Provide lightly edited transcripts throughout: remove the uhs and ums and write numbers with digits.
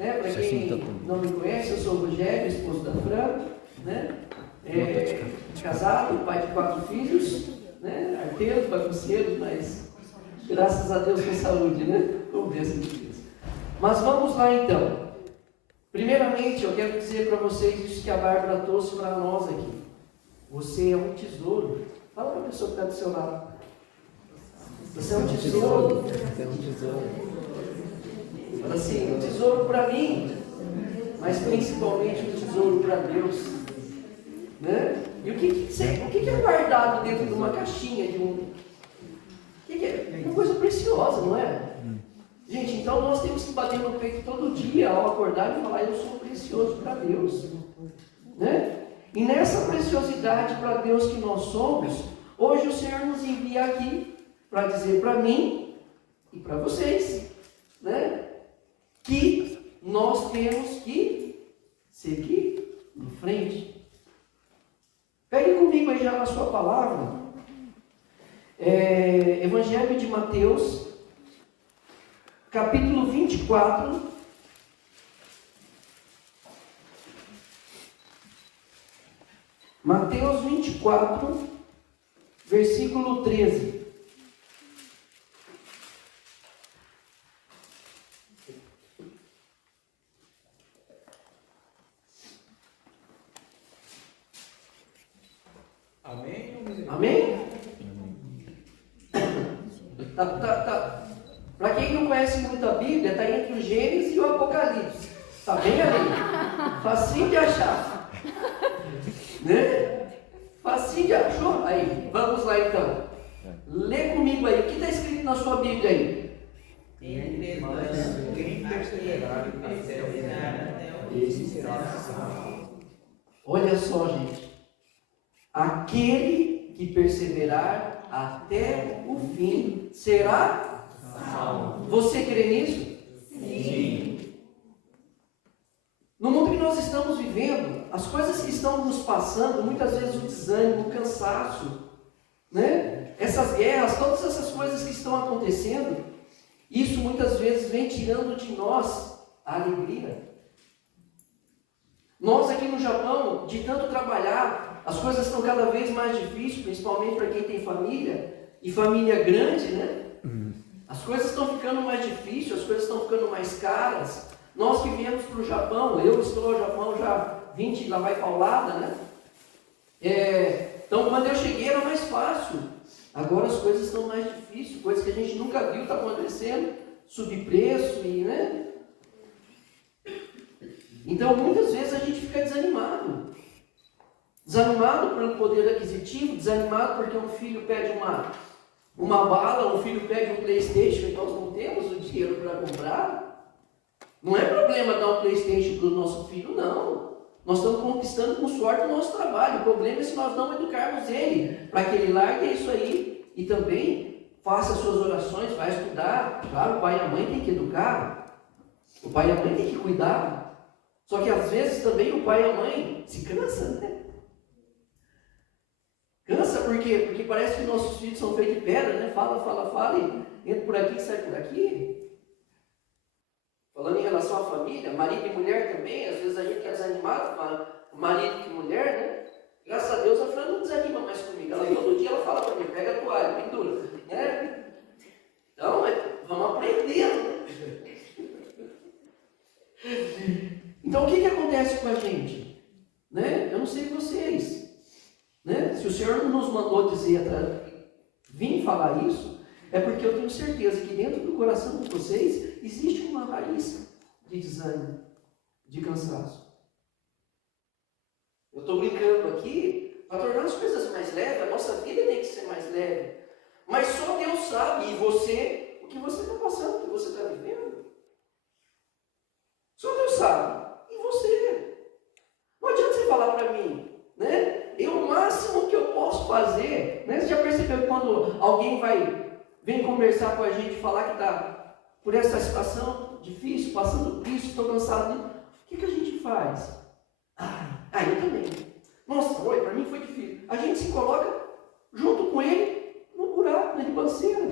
né? Para quem não me conhece, eu sou o Rogério, esposo da Fran, né? Casado, pai de 4 filhos, né? Arteiro, bagunceiro, mas graças a Deus com saúde, né? Com bênção de Deus. Mas vamos lá então. Primeiramente, eu quero dizer para vocês isso que a Bárbara trouxe para nós aqui. Você é um tesouro. Fala para a pessoa que está do seu lado. Você é um tesouro. Você é um tesouro. Fala assim, um tesouro para mim, mas principalmente um tesouro para Deus. Né? E o que é guardado dentro de uma caixinha de um... O que é? Uma coisa preciosa, não é? Gente, então nós temos que bater no peito todo dia ao acordar e falar, eu sou precioso para Deus. Né? E nessa preciosidade para Deus que nós somos, hoje o Senhor nos envia aqui para dizer para mim e para vocês, né? Que nós temos que seguir em frente. Pegue comigo aí já na sua palavra. Evangelho de Mateus, capítulo 24. Mateus 24, versículo 13. Amém? Tá. Para quem não conhece muito a Bíblia, está entre o Gênesis e o Apocalipse. Está bem ali. Facinho de achar. Né? Facinho de achar. Aí, vamos lá então. Lê comigo aí. O que está escrito na sua Bíblia aí? Quem perseverar até o fim, esse será salvo. Olha só, gente. Aquele que perseverar até o fim será salvo. Você crê nisso? Sim. No mundo que nós estamos vivendo, as coisas que estão nos passando, muitas vezes o desânimo, o cansaço, né? Essas guerras, todas essas coisas que estão acontecendo, isso muitas vezes vem tirando de nós a alegria. Nós aqui no Japão, de tanto trabalhar, as coisas estão cada vez mais difíceis, principalmente para quem tem família, e família grande, né? As coisas estão ficando mais difíceis, as coisas estão ficando mais caras. Nós que viemos para o Japão, eu estou no Japão já 20, lá vai paulada, né? Então quando eu cheguei era mais fácil. Agora as coisas estão mais difíceis, coisas que a gente nunca viu, está acontecendo, subir preço e, né? Então muitas vezes a gente fica desanimado. Desanimado pelo poder aquisitivo, desanimado porque um filho pede uma bala, um filho pede um PlayStation e nós não temos o dinheiro para comprar. Não é problema dar um PlayStation para o nosso filho, não. Nós estamos conquistando com suor do nosso trabalho. O problema é se nós não educarmos ele para que ele largue isso aí e também faça suas orações, vai estudar. Claro, o pai e a mãe têm que educar. O pai e a mãe têm que cuidar. Só que às vezes também o pai e a mãe se cansam, né? Cansa por quê? Porque parece que nossos filhos são feitos de pedra, né? Fala e entra por aqui e sai por aqui. Falando em relação à família, marido e mulher também, às vezes a gente é desanimado com marido e mulher, né? Graças a Deus a Fran não desanima mais comigo. Ela todo dia ela fala para mim, pega a toalha, pendura, né? Então, vamos aprendendo, né? Então, o que acontece com a gente? Né? Eu não sei vocês. Né? Se o Senhor não nos mandou dizer, vim falar isso, é porque eu tenho certeza que dentro do coração de vocês existe uma raiz de desânimo, de cansaço. Eu estou brincando aqui para tornar as coisas mais leves, a nossa vida tem que ser mais leve. Mas só Deus sabe, e você, o que você está passando, o que você está vivendo. Só Deus sabe, e você. Não adianta você falar para mim, né? O máximo que eu posso fazer, né? Você já percebeu que quando alguém vem conversar com a gente, falar que está por essa situação difícil, passando por isso, estou cansado, né? O que a gente faz? Eu também. Nossa, para mim foi difícil. A gente se coloca junto com ele no buraco, na ribanceira.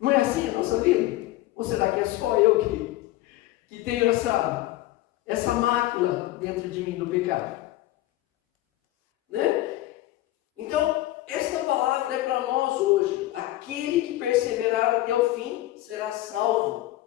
Não é assim a nossa vida? Ou será que é só eu que que tenho essa mácula dentro de mim do pecado. Né? Então, esta palavra é para nós hoje. Aquele que perseverar até o fim será salvo.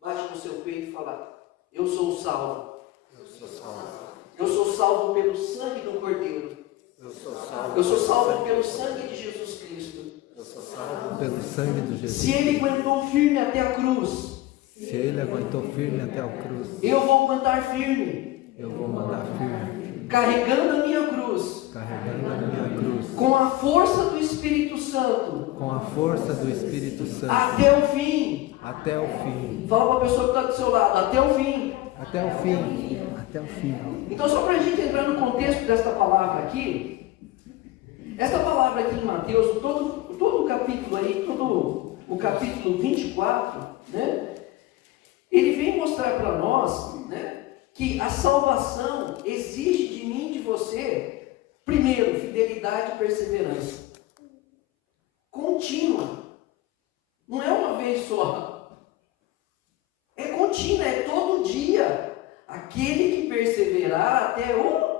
Bate no seu peito e fala: eu sou salvo. Eu sou salvo. Eu sou salvo pelo sangue do Cordeiro. Eu sou salvo. Eu sou salvo pelo sangue de Jesus Cristo. Eu sou salvo pelo sangue de Jesus. Se ele aguentou firme até a cruz, se ele aguentou firme até a cruz, eu vou aguentar firme. Eu vou mandar firme. Carregando a minha cruz. Carregando a minha cruz. Com a força do Espírito Santo. Com a força do Espírito Santo. Até o fim. Até o fim. Fala para a pessoa que está do seu lado. Até o fim. Até o fim. Até o fim. Então, só para a gente entrar no contexto desta palavra aqui. Esta palavra aqui em Mateus, todo o capítulo aí, todo o capítulo 24, né? Ele vem mostrar para nós, né, que a salvação exige de mim e de você, primeiro, fidelidade e perseverança. Contínua. Não é uma vez só. É contínua, é todo dia. Aquele que perseverar até o...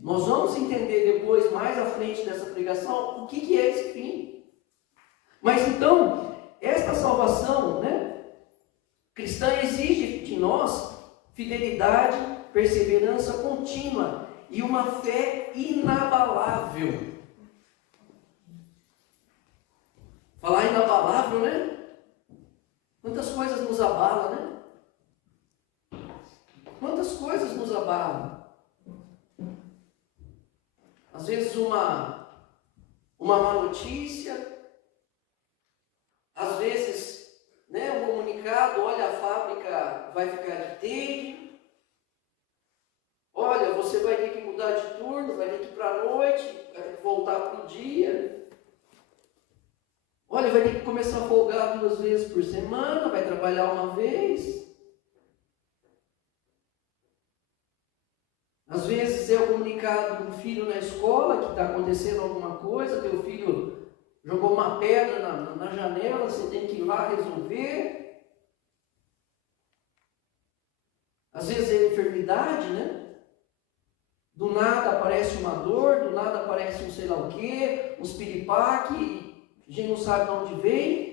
Nós vamos entender depois, mais à frente dessa pregação, o que é esse fim. Mas então, esta salvação, né, cristã exige de nós fidelidade, perseverança contínua e uma fé inabalável. Falar inabalável, né? Quantas coisas nos abalam, né? Quantas coisas nos abalam. Às vezes uma má notícia, às vezes, né, um comunicado: olha, a fábrica vai ficar de tempo, olha, você vai ter que mudar de turno, vai ter que ir para a noite, vai ter que voltar para o dia, olha, vai ter que começar a folgar 2 vezes por semana, vai trabalhar uma vez. Às vezes é o comunicado do filho na escola que está acontecendo alguma coisa, teu filho jogou uma pedra na janela, você tem que ir lá resolver. Às vezes é enfermidade, né? Do nada aparece uma dor, do nada aparece um sei lá o quê, uns piripaque, a gente não sabe de onde vem.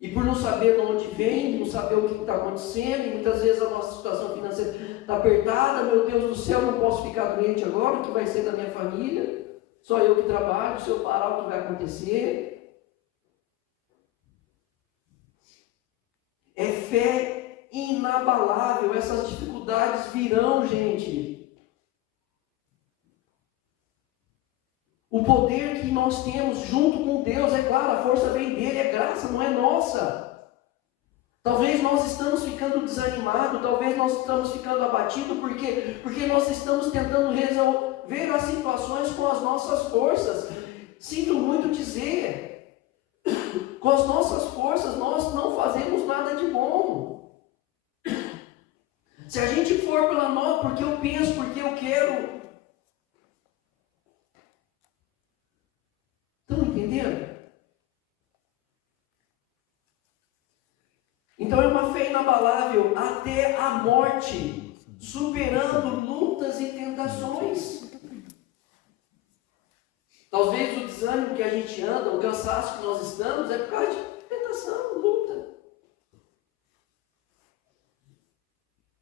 E por não saber de onde vem, não saber o que está acontecendo, e muitas vezes a nossa situação financeira está apertada, meu Deus do céu, não posso ficar doente agora, o que vai ser da minha família? Só eu que trabalho, se eu parar, o que vai acontecer? É fé inabalável, essas dificuldades virão, gente. O poder que nós temos junto com Deus, é claro, a força vem dele, é graça, não é nossa. Talvez nós estamos ficando desanimados, talvez nós estamos ficando abatidos, porque nós estamos tentando resolver as situações com as nossas forças. Sinto muito dizer, com as nossas forças nós não fazemos nada de bom. Se a gente for pela nós, porque eu penso, porque eu quero... Estão entendendo? Então é uma fé inabalável até a morte, superando lutas e tentações. Talvez o desânimo que a gente anda, o cansaço que nós estamos, é por causa de tentação, luta.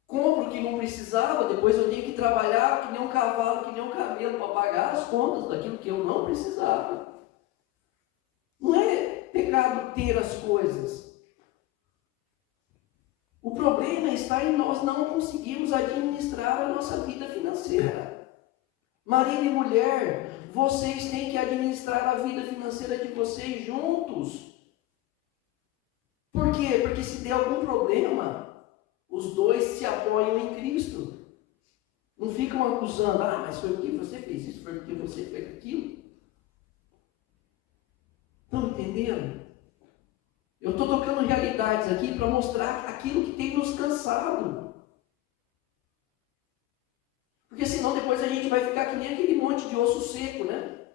Compro o que não precisava, depois eu tenho que trabalhar que nem um cavalo, que nem um camelo, para pagar as contas daquilo que eu não precisava. Não é pecado ter as coisas. O problema está em nós não conseguirmos administrar a nossa vida financeira. Marido e mulher, vocês têm que administrar a vida financeira de vocês juntos. Por quê? Porque se der algum problema, os dois se apoiam em Cristo. Não ficam acusando: ah, mas foi porque você fez isso, foi porque você fez aquilo. Estão entendendo? Eu estou tocando realidades aqui para mostrar aquilo que tem nos cansado. Porque senão depois a gente vai ficar que nem aquele monte de osso seco, né?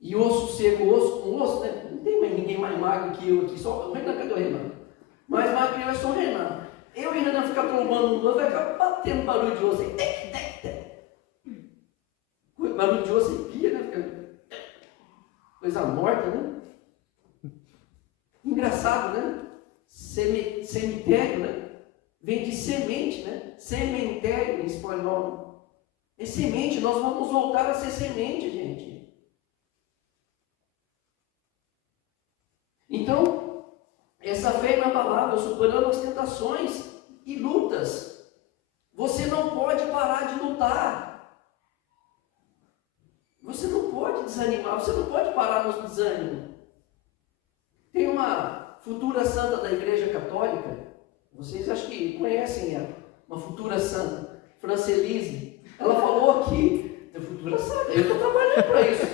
E osso seco, osso com osso, né? Não tem ninguém mais magro que eu aqui, só o Renan, cadê o Renan? Mais magro que eu é só o Renan. Eu e o Renan ficar trombando um outro, vai ficar batendo barulho de osso aí. Barulho de osso e pia, né? Coisa morta, né? Engraçado, né? Cemitério, né? Vem de semente, né? Cemitério em espanhol. É semente, nós vamos voltar a ser semente, gente. Então, essa fé inabalável, superando as tentações e lutas. Você não pode parar de lutar. Você não pode desanimar, você não pode parar no desânimo. Tem uma futura santa da Igreja Católica, vocês acho que conhecem ela, uma futura santa, Francelise. Ela falou aqui, é futura santa, eu estou trabalhando para isso.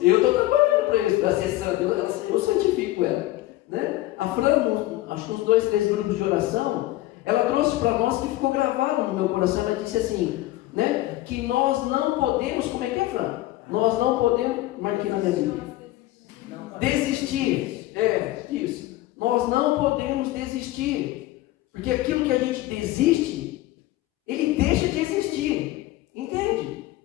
Eu estou trabalhando para isso, para ser santa, eu santifico ela. Né? A Fran, acho que uns 2, 3 grupos de oração, ela trouxe para nós que ficou gravado no meu coração, ela disse assim, né, que nós não podemos, como é que é, Fran? Nós não podemos, marquei na minha vida, desistir, isso, nós não podemos desistir, porque aquilo que a gente desiste, ele deixa de existir, entende?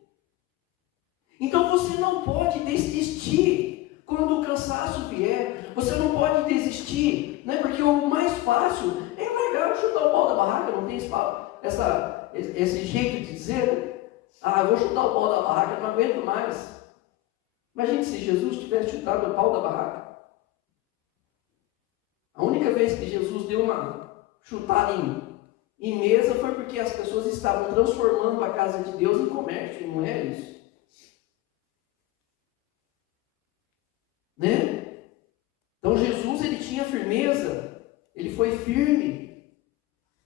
Então você não pode desistir quando o cansaço vier, você não pode desistir, né? Porque o mais fácil é largar, chutar o pau da barraca, não tem esse jeito de dizer, eu vou chutar o pau da barraca, não aguento mais. Imagine se Jesus tivesse chutado o pau da barraca. A única vez que Jesus deu uma chutada em mesa foi porque as pessoas estavam transformando a casa de Deus em comércio, e não é isso. Né? Então Jesus, ele tinha firmeza, ele foi firme,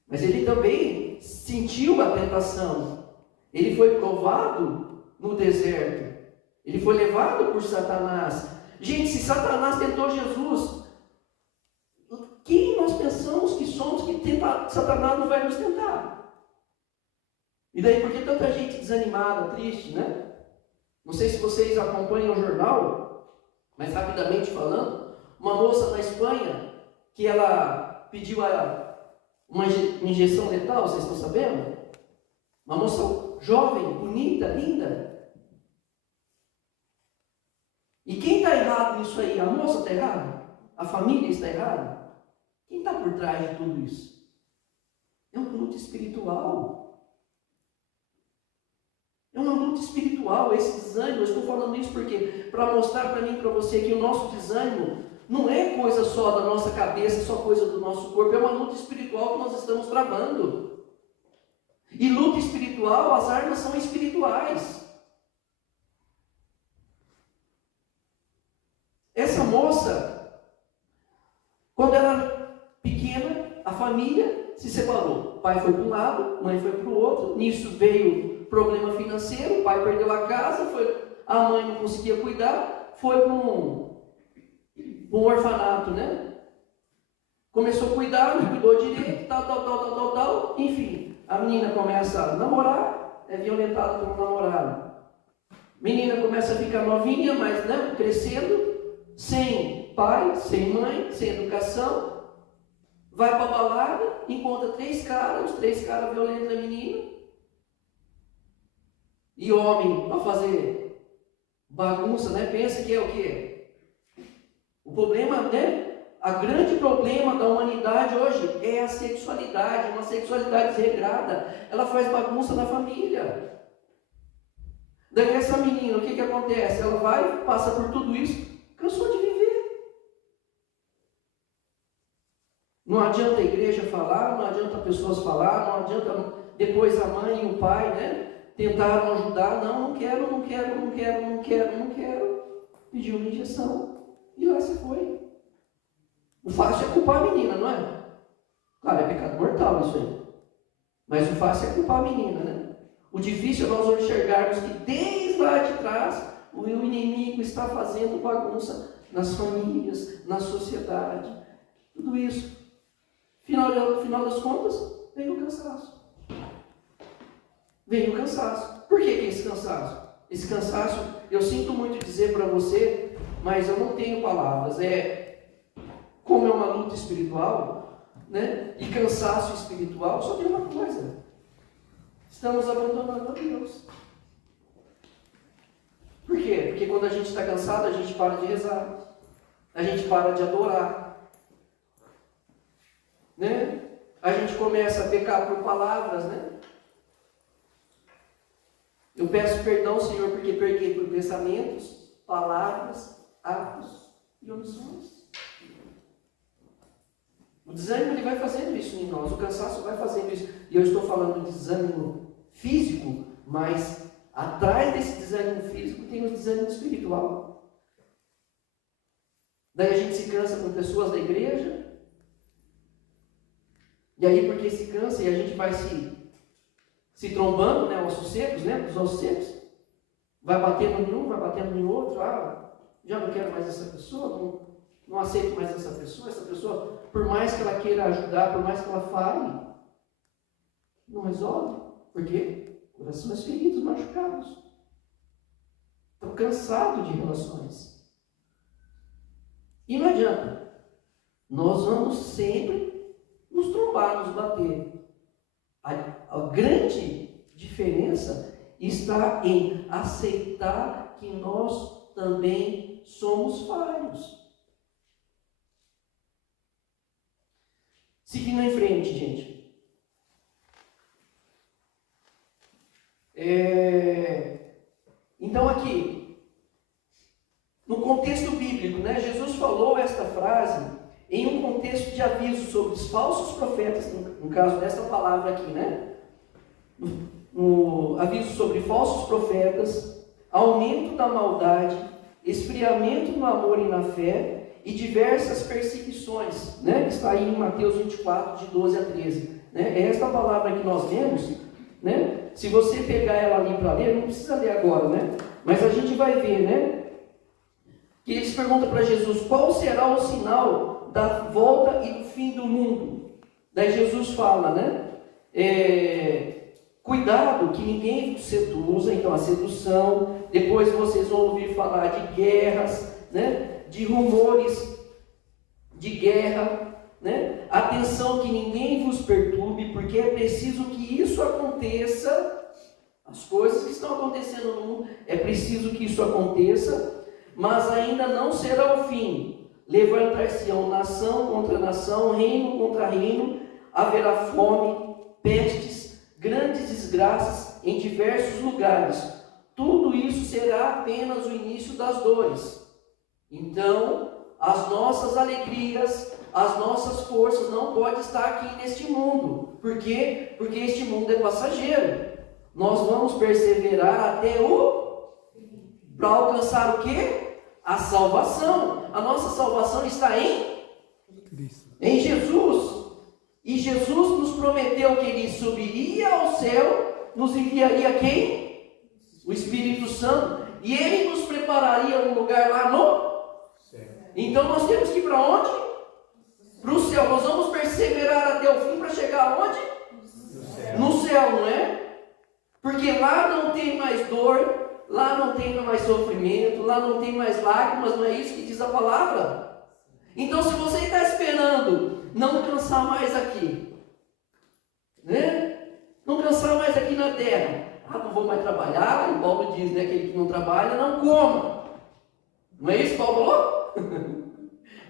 mas ele também sentiu a tentação. Ele foi provado no deserto, ele foi levado por Satanás. Gente, se Satanás tentou Jesus, quem nós pensamos que somos que Satanás não vai nos tentar? E daí, por que tanta gente desanimada, triste, né? Não sei se vocês acompanham o jornal, mas rapidamente falando, uma moça na Espanha, que ela pediu uma injeção letal, vocês estão sabendo? Uma moça jovem, bonita, linda. E quem está errado nisso aí? A moça está errada? A família está errada? Quem está por trás de tudo isso? É uma luta espiritual. É uma luta espiritual, esse desânimo. Eu estou falando isso porque para mostrar para mim e para você que o nosso desânimo não é coisa só da nossa cabeça, só coisa do nosso corpo, é uma luta espiritual que nós estamos travando. E luta espiritual, as armas são espirituais. Essa moça, quando ela era pequena, a família se separou. O pai foi para um lado, a mãe foi para o outro. Nisso veio problema financeiro, o pai perdeu a casa, a mãe não conseguia cuidar, foi para um orfanato, né? Começou a cuidar, não cuidou direito, tal. Enfim, a menina começa a namorar, é violentada por um namorado. Menina começa a ficar novinha, mas né, crescendo, sem pai, sem mãe, sem educação. Vai para a balada, encontra 3 caras, os 3 caras violentam a menina. E homem, para fazer bagunça, né? Pensa que é o quê? O problema, né? A grande problema da humanidade hoje é a sexualidade, uma sexualidade desregrada. Ela faz bagunça na família. Daí essa menina, o que acontece? Ela vai, passa por tudo isso, cansou de viver. Não adianta a igreja falar, não adianta pessoas falar, não adianta depois a mãe e o pai, né? Tentaram ajudar, não quero. Pediu uma injeção e lá se foi. O fácil é culpar a menina, não é? Claro, é pecado mortal isso aí. Mas o fácil é culpar a menina, né? O difícil é nós enxergarmos que desde lá de trás o inimigo está fazendo bagunça nas famílias, na sociedade. Tudo isso. Final das contas, veio o cansaço. Por que esse cansaço? Esse cansaço, eu sinto muito dizer para você, mas eu não tenho palavras. Como é uma luta espiritual, né? E cansaço espiritual, só tem uma coisa: estamos abandonando a Deus. Por quê? Porque quando a gente está cansado, a gente para de rezar, a gente para de adorar, né? A gente começa a pecar por palavras, né? Eu peço perdão, Senhor, porque pequei por pensamentos, palavras, atos e omissões. O desânimo ele vai fazendo isso em nós, o cansaço vai fazendo isso. E eu estou falando de desânimo físico, mas atrás desse desânimo físico tem o desânimo espiritual. Daí a gente se cansa com pessoas da igreja, e aí porque se cansa e a gente vai se trombando, né, ossos secos, né, os ossos secos, vai batendo em um, vai batendo em outro, já não quero mais essa pessoa, não aceito mais essa pessoa, por mais que ela queira ajudar, por mais que ela fale, não resolve. Por quê? Corações feridos, machucados. Estão cansados de relações. E não adianta. Nós vamos sempre nos trombar, nos bater. A grande diferença está em aceitar que nós também somos falhos. Seguindo em frente, gente. Então aqui, no contexto bíblico, né, Jesus falou esta frase em um contexto de aviso sobre os falsos profetas, no caso dessa palavra aqui, né? No aviso sobre falsos profetas, aumento da maldade, esfriamento no amor e na fé, e diversas perseguições, né? Que está aí em Mateus 24, de 12 a 13. Né? É esta palavra que nós lemos, né? Se você pegar ela ali para ler, não precisa ler agora, né? Mas a gente vai ver, né? Que eles perguntam para Jesus, qual será o sinal da volta e do fim do mundo? Daí Jesus fala, né? Cuidado que ninguém vos seduza, então a sedução, depois vocês vão ouvir falar de guerras, né? De rumores de guerra, né? Atenção que ninguém vos perturbe, porque é preciso que isso aconteça, as coisas que estão acontecendo no mundo, é preciso que isso aconteça, mas ainda não será o fim. Levantar-se-ão nação contra nação, reino contra reino, haverá fome, pestes, grandes desgraças em diversos lugares. Tudo isso será apenas o início das dores. Então, as nossas alegrias, as nossas forças não podem estar aqui neste mundo. Por quê? Porque este mundo é passageiro. Nós vamos perseverar até para alcançar o quê? A salvação. A nossa salvação está em Jesus. E Jesus nos prometeu que Ele subiria ao céu, nos enviaria quem? O Espírito Santo. E Ele nos prepararia um lugar lá no céu. Então nós temos que ir para onde? Para o céu. Nós vamos perseverar até o fim para chegar aonde? No céu, não é? Porque lá não tem mais dor, lá não tem mais sofrimento, lá não tem mais lágrimas, não é isso que diz a palavra? Então se você está esperando não cansar mais aqui, né? Não cansar mais aqui na terra, não vou mais trabalhar, e Paulo diz, né, aquele que não trabalha, não coma. Não é isso que Paulo falou?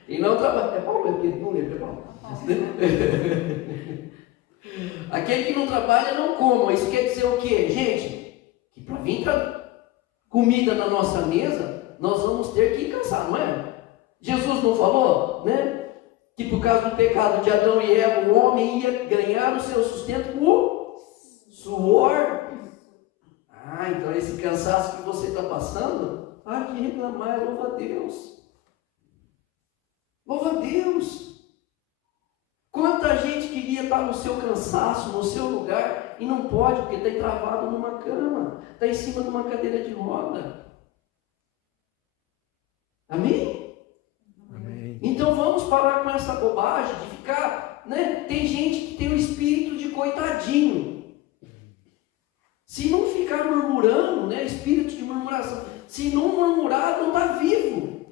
E não trabalha, é Paulo, não lembro, é Paulo. Aquele que não trabalha, não coma. Isso quer dizer o quê? Gente, que para vir comida na nossa mesa, nós vamos ter que cansar, não é? Jesus não falou, né? Que por causa do pecado de Adão e Eva, o homem ia ganhar o seu sustento por suor. Então esse cansaço que você está passando, que reclamar, louva a Deus. Louva a Deus. Quanta gente queria estar no seu cansaço, no seu lugar, e não pode, porque está entravado numa cama, está em cima de uma cadeira de roda. Amém? Amém. Então vamos parar com essa bobagem de ficar, né? Tem gente que tem o espírito de coitadinho. Se não ficar murmurando, né? Espírito de murmuração. Se não murmurar, não está vivo.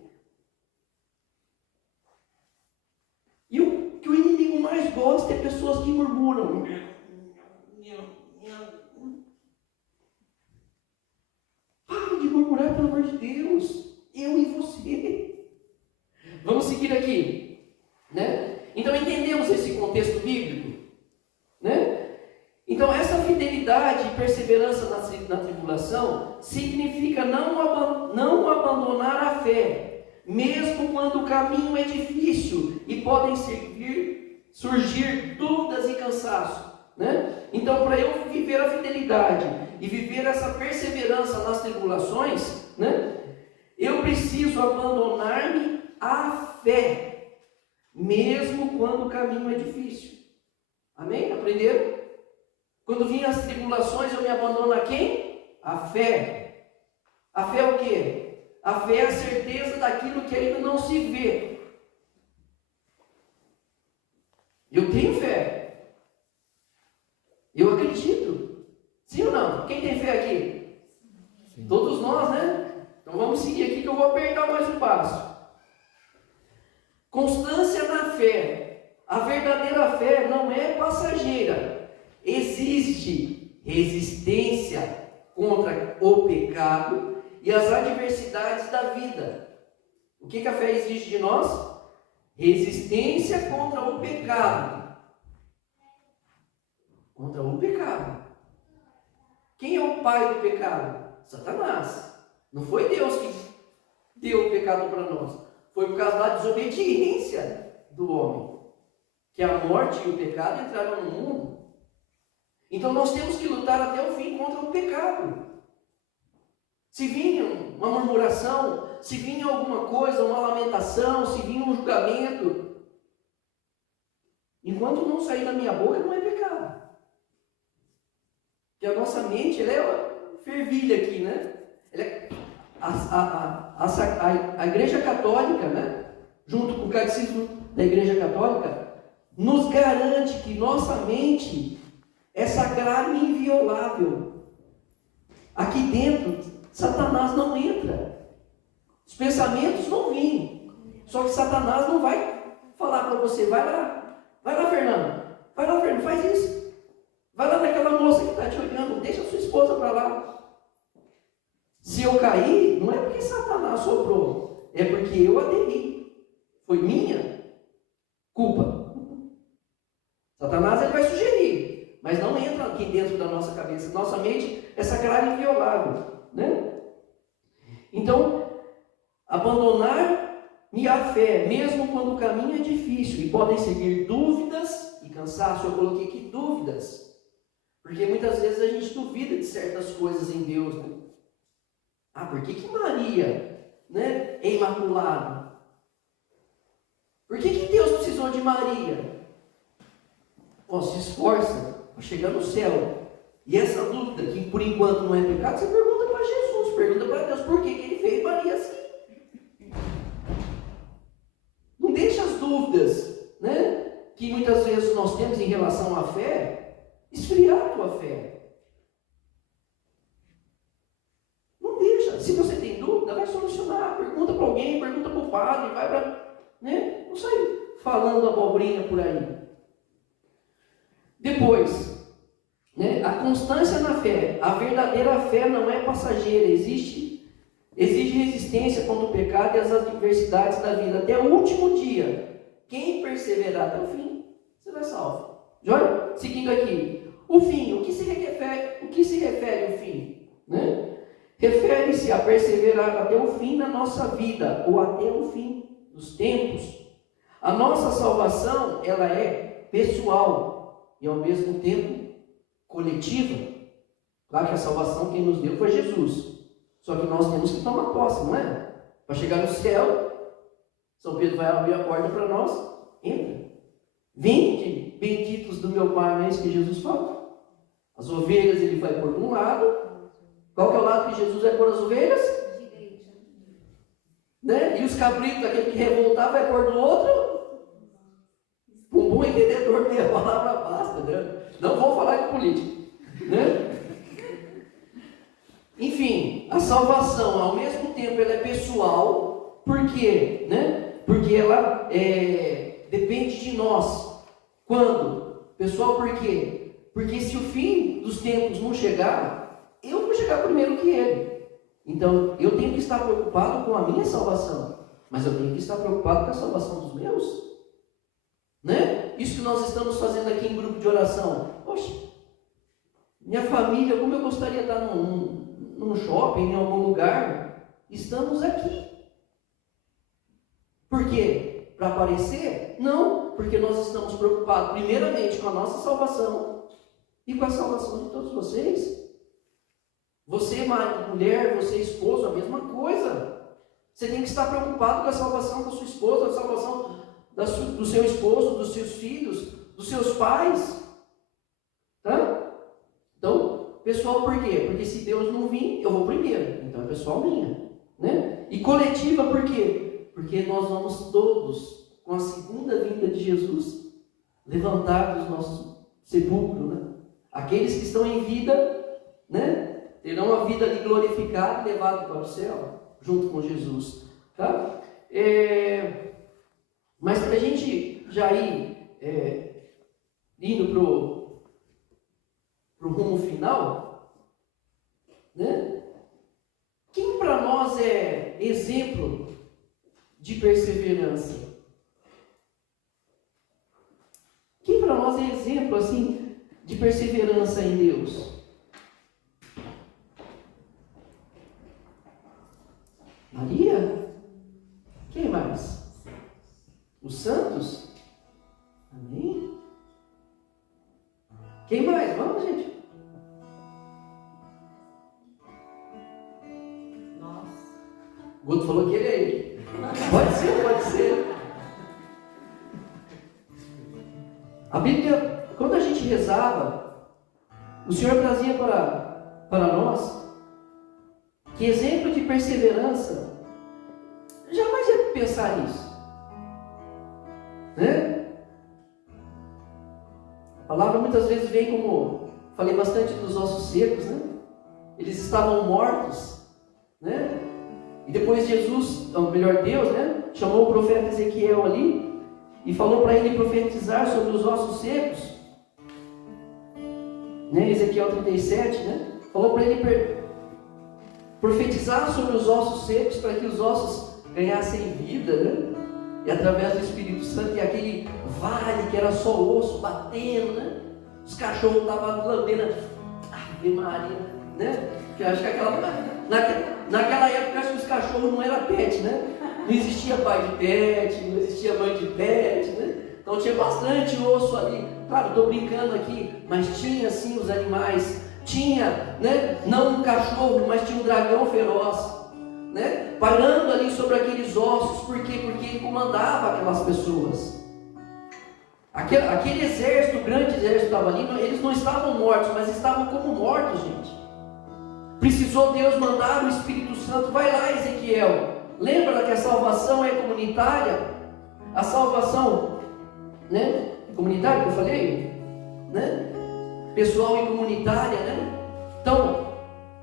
gosta é pessoas que murmuram. Pare de murmurar, pelo amor de Deus. Eu e você. Vamos seguir aqui, né? Então entendemos esse contexto bíblico, né? Então essa fidelidade e perseverança na tribulação significa não abandonar a fé, mesmo quando o caminho é difícil e podem surgir dúvidas e cansaço, né? Então, para eu viver a fidelidade e viver essa perseverança nas tribulações, né, eu preciso abandonar-me à fé, mesmo quando o caminho é difícil. Amém? Aprenderam? Quando vêm as tribulações, eu me abandono a quem? A fé. A fé é o quê? A fé é a certeza daquilo que ainda não se vê. Eu tenho fé. Eu acredito. Sim ou não? Quem tem fé aqui? Sim. Todos nós, né? Então vamos seguir aqui que eu vou apertar mais um passo. Constância na fé. A verdadeira fé não é passageira. Existe resistência contra o pecado e as adversidades da vida. O que a fé exige de nós? Resistência contra o pecado. Contra o pecado. Quem é o pai do pecado? Satanás. Não foi Deus que deu o pecado para nós. Foi por causa da desobediência do homem que a morte e o pecado entraram no mundo. Então nós temos que lutar até o fim contra o pecado. Se vinha uma murmuração, se vinha alguma coisa, uma lamentação, se vinha um julgamento, enquanto não sair da minha boca, não é pecado. Porque a nossa mente, ela é uma fervilha aqui, né? Ela é, a Igreja Católica, né, junto com o Catecismo da Igreja Católica, nos garante que nossa mente é sagrada e inviolável. Aqui dentro, Satanás não entra. Os pensamentos não vêm. Só que Satanás não vai falar para você, vai lá, Fernando, faz isso. Vai lá naquela moça que está te olhando, deixa a sua esposa para lá. Se eu cair, não é porque Satanás soprou, é porque eu aderi. Foi minha culpa. Satanás ele vai sugerir, mas não entra aqui dentro da nossa cabeça. Nossa mente é sagrada e inviolável, né? Então, abandonar-me à fé, mesmo quando o caminho é difícil e podem seguir dúvidas e cansaço. Eu coloquei aqui dúvidas, porque muitas vezes a gente duvida de certas coisas em Deus, né? Ah, por que Maria, né, é imaculada? Por que Deus precisou de Maria? Oh, se esforça para chegar no céu. E essa dúvida, que por enquanto não é pecado, você pergunta para Jesus, pergunta para Deus, por que ele fez Maria assim? Não deixa as dúvidas, né, que muitas vezes nós temos em relação à fé, esfriar a tua fé. Não deixa. Se você tem dúvida, vai solucionar. Pergunta para alguém, pergunta para o padre, vai para, né? Não sai falando abobrinha por aí. Depois, né, a constância na fé. A verdadeira fé não é passageira, exige resistência contra o pecado e as adversidades da vida até o último dia. Quem perseverar até o fim será salvo. Joia? Seguindo aqui, o fim. O que se refere o fim? Né? Refere-se a perseverar até o fim da nossa vida ou até o fim dos tempos. A nossa salvação, ela é pessoal e ao mesmo tempo coletiva. Claro que a salvação quem nos deu foi Jesus. Só que nós temos que tomar posse, não é? Para chegar no céu, São Pedro vai abrir a porta para nós. Entra. Vinde, benditos do meu Pai, não é isso que Jesus fala? As ovelhas ele vai pôr de um lado. Qual que é o lado que Jesus vai pôr as ovelhas? Né? E os cabritos, aquele que revoltar, vai pôr do outro. Um bom entendedor, meia palavra basta, né? Não vou falar de política, né? Enfim, a salvação, ao mesmo tempo, ela é pessoal. Por quê? Né? Porque ela depende de nós. Quando? Pessoal, por quê? Porque se o fim dos tempos não chegar, eu vou chegar primeiro que ele. Então, eu tenho que estar preocupado com a minha salvação, mas eu tenho que estar preocupado com a salvação dos meus. Né? Isso que nós estamos fazendo aqui em grupo de oração. Poxa, minha família, como eu gostaria de estar num shopping, em algum lugar. Estamos aqui. Por quê? Para aparecer? Não, porque nós estamos preocupados primeiramente com a nossa salvação e com a salvação de todos vocês. Você, marido, mulher, você, esposo, a mesma coisa. Você tem que estar preocupado com a salvação da sua esposa, a salvação do seu esposo, dos seus filhos, dos seus pais. Tá? Então, pessoal, por quê? Porque se Deus não vir, eu vou primeiro. Então é pessoal minha. Né? E coletiva, por quê? Porque nós vamos todos, com a segunda vinda de Jesus, levantar dos nossos sepulcros. Né? Aqueles que estão em vida, né? Terão a vida ali glorificada e levada para o céu, junto com Jesus. Tá? Mas para a gente já ir indo para o rumo final, né? Quem para nós é exemplo de perseverança? Quem para nós é exemplo assim de perseverança em Deus? Maria? Quem mais? Os santos? Amém? Quem mais? Vamos, gente. Nossa. O Guto falou que ele é ele. Pode ser, pode ser. A Bíblia, quando a gente rezava, o Senhor trazia para nós que exemplo de perseverança, jamais ia pensar nisso. Né? A palavra muitas vezes vem como, falei bastante dos ossos secos, né? Eles estavam mortos, né? E depois Jesus, ou melhor Deus, né? Chamou o profeta Ezequiel ali e falou para ele profetizar sobre os ossos secos, né? Ezequiel 37, né? Falou para ele profetizar sobre os ossos secos para que os ossos ganhassem vida, né? E através do Espírito Santo, e aquele vale que era só osso batendo, né? Os cachorros estavam lambendo, Ave Maria, né? Porque acho que naquela época acho que os cachorros não eram pet, né? Não existia pai de pet, não existia mãe de pet, né? Então tinha bastante osso ali. Claro, estou brincando aqui, mas tinha sim os animais. Tinha, né? Não um cachorro, mas tinha um dragão feroz, né? Parando ali sobre aqueles ossos. Por quê? Porque ele comandava aquelas pessoas. Aquele exército, grande exército estava ali, eles não estavam mortos, mas estavam como mortos, gente. Precisou Deus mandar o Espírito Santo. Vai lá, Ezequiel. Lembra que a salvação é comunitária? A salvação, né? Comunitária que eu falei, né? Pessoal e comunitária, né? Então,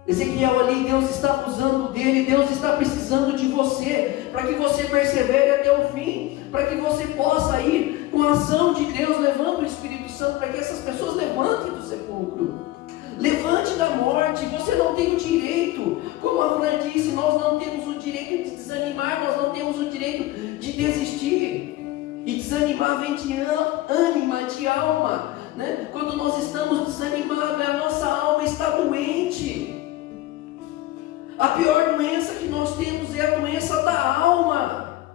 Ezequiel ali, Deus está usando dele, Deus está precisando de você, para que você persevere até o fim, para que você possa ir com a ação de Deus, levando o Espírito Santo, para que essas pessoas levantem do sepulcro, levante da morte. Você não tem o direito, como a Fran disse, nós não temos o direito de desanimar, nós não temos o direito de desistir, e desanimar vem de ânima, de alma, né? Quando nós estamos desanimados, a nossa alma está doente. A pior doença que nós temos é a doença da alma.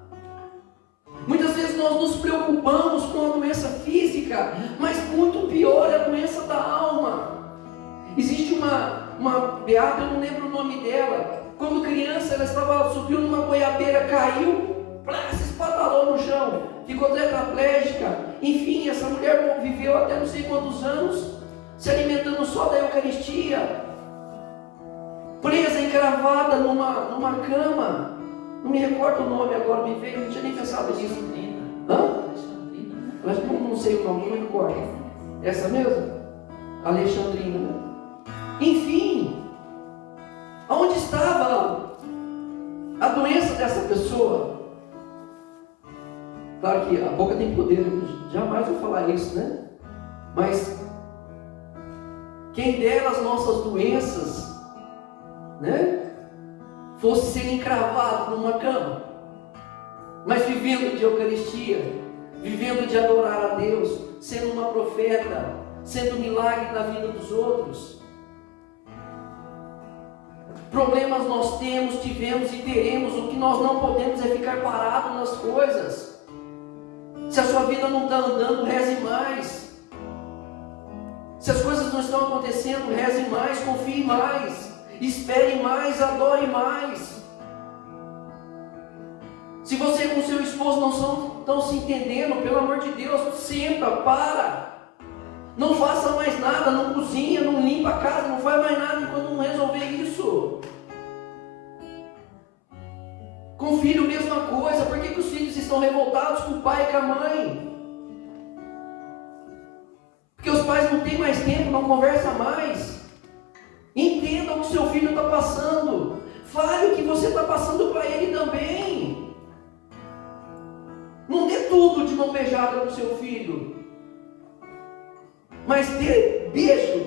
Muitas vezes nós nos preocupamos com a doença física, mas muito pior é a doença da alma. Existe uma beata, eu não lembro o nome dela. Quando criança, ela subiu numa goiabeira, caiu, se espatalou no chão, ficou tetraplégica. Enfim, essa mulher viveu até não sei quantos anos, se alimentando só da Eucaristia, presa, encravada numa cama. Não me recordo o nome agora, me veio, não tinha nem pensado nisso. Mas não sei o nome, não me recordo. Essa mesmo? Alexandrina, né? Enfim, aonde estava a doença dessa pessoa? Claro que a boca tem poder, eu jamais vou falar isso, né? Mas quem dera as nossas doenças, né, fosse ser encravado numa cama, mas vivendo de Eucaristia, vivendo de adorar a Deus, sendo uma profeta, sendo um milagre na vida dos outros. Problemas nós temos, tivemos e teremos. O que nós não podemos é ficar parado nas coisas. Se a sua vida não está andando, reze mais. Se as coisas não estão acontecendo, reze mais, confie mais, espere mais, adore mais. Se você com seu esposo não estão se entendendo, pelo amor de Deus, senta, para. Não faça mais nada, não cozinha, não limpa a casa, não faz mais nada enquanto não resolver isso. Com o filho, mesma coisa. Por que os filhos estão revoltados com o pai e com a mãe? Porque os pais não têm mais tempo, não conversam mais. Entenda o que seu filho está passando. Fale o que você está passando para ele também. Não dê tudo de mão beijada para o seu filho, mas dê beijo